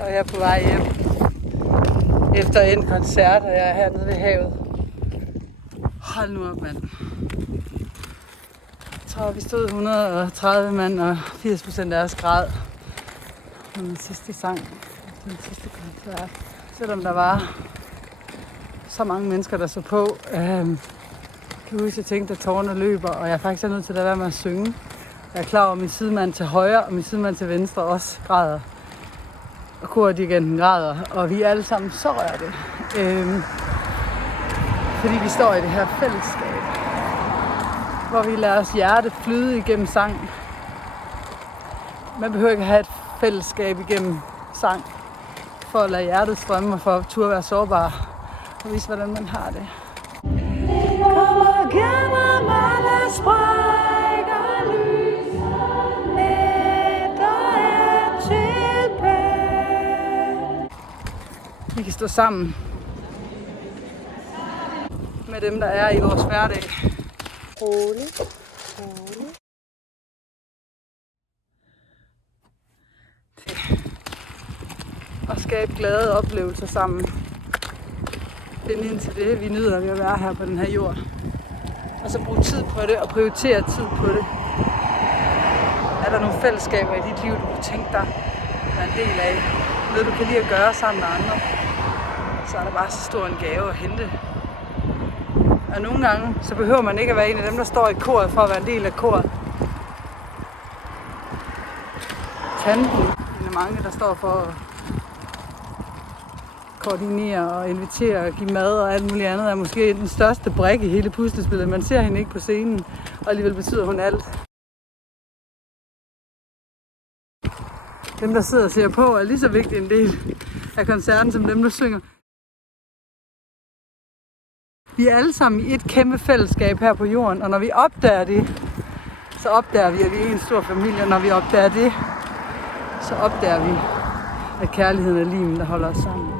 Så er jeg på vej hjem efter en koncert, og jeg er hernede ved havet. Hold nu op, mand. Jeg tror, vi stod 130 mand, og 80% af os græd. Og den sidste sang, den sidste koncert. Selvom der var så mange mennesker, der så på, kan jeg huske, jeg tænkte, at tårerne løber, og jeg er faktisk nødt til at lade være med at synge. Jeg er klar over, at min sidemand til højre og min sidemand til venstre også græder. Og kordirigenten græder, og vi er alle sammen så rørte. Fordi vi står i det her fællesskab, hvor vi lader os hjerte flyde igennem sang. Man behøver ikke have et fællesskab igennem sang, for at lade hjertet strømme og for at turde være sårbar og vise, hvordan man har det. Kom og giv mig mange sprækker lys, let og er tilbage. Vi kan stå sammen med dem, der er i vores hverdag. Roligt. Og skabe glade oplevelser sammen. Finde ind til det, vi nyder ved at være her på den her jord. Og så bruge tid på det og prioritere tid på det. Er der nogle fællesskaber i dit liv, du kunne tænke dig at være en del af? Noget du kan lide at gøre sammen med andre. Så er der bare så stor en gave at hente. Og nogle gange, så behøver man ikke at være en af dem, der står i koret for at være en del af koret. Tanten, en af mange, der står for at koordinere og invitere og give mad og alt muligt andet, er måske den største brik i hele puslespillet. Man ser hende ikke på scenen, og alligevel betyder hun alt. Dem, der sidder og ser på, er lige så vigtig en del af koncerten, som dem, der synger. Vi er alle sammen i et kæmpe fællesskab her på jorden, og når vi opdager det, så opdager vi, at vi er en stor familie, og når vi opdager det, så opdager vi, at kærligheden er limen, der holder os sammen.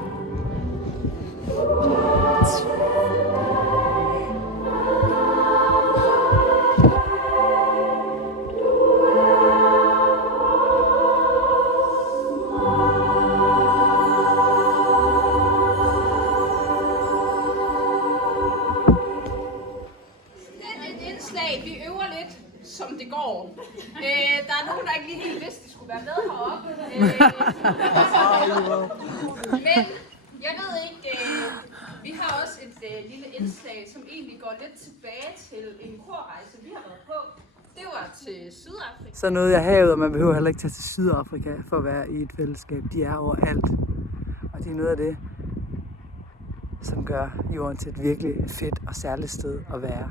Vi øver lidt, som det går. Der er nogen, der ikke lige helt vidste, de skulle være med heroppe. Men jeg ved ikke, vi har også et lille indslag, som egentlig går lidt tilbage til en korrejse, vi har været på. Det var til Sydafrika. Så noget af havet, og man behøver heller ikke tage til Sydafrika for at være i et fællesskab. De er overalt. Og det er noget af det, som gør jorden til et virkelig fedt og særligt sted at være.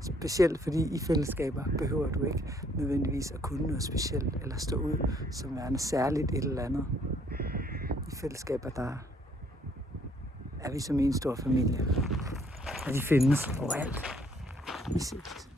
Specielt fordi i fællesskaber behøver du ikke nødvendigvis at kunne noget specielt eller stå ud som værende særligt et eller andet. I fællesskaber, der er vi som en stor familie, og de findes overalt. Vi ses.